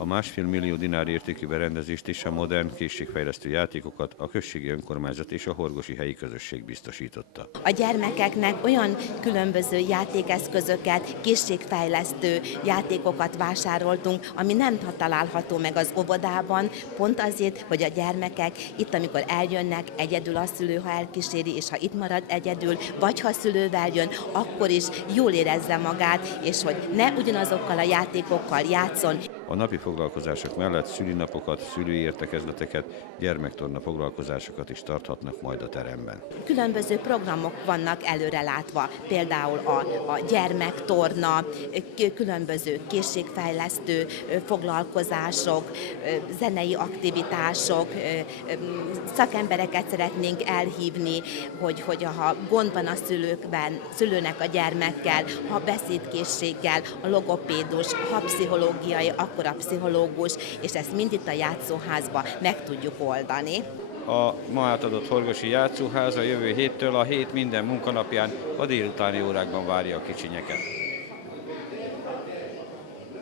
A 1,5 millió dinár értékű berendezést és a modern készségfejlesztő játékokat a községi önkormányzat és a horgosi helyi közösség biztosította. A gyermekeknek olyan különböző játékeszközöket, készségfejlesztő játékokat vásároltunk, ami nem található meg az óvodában, pont azért, hogy a gyermekek itt, amikor eljönnek, egyedül a szülő, ha elkíséri, és ha itt marad egyedül, vagy ha szülővel jön, akkor is jól érezze magát, és hogy ne ugyanazokkal a játékokkal játszon. A napi foglalkozások mellett szülinapokat, szülői értekezleteket, gyermektorna foglalkozásokat is tarthatnak majd a teremben. Különböző programok vannak előrelátva, például a gyermektorna, különböző készségfejlesztő foglalkozások, zenei aktivitások, szakembereket szeretnénk elhívni, hogy ha gond van a szülőnek a gyermekkel, ha beszédkészséggel, a logopédus, ha pszichológiai, akkor a pszichológus, és ezt mind itt a játszóházban meg tudjuk oldani. A ma átadott horgosi játszóház a jövő héttől a hét minden munkanapján a délutáni órákban várja a kicsinyeket.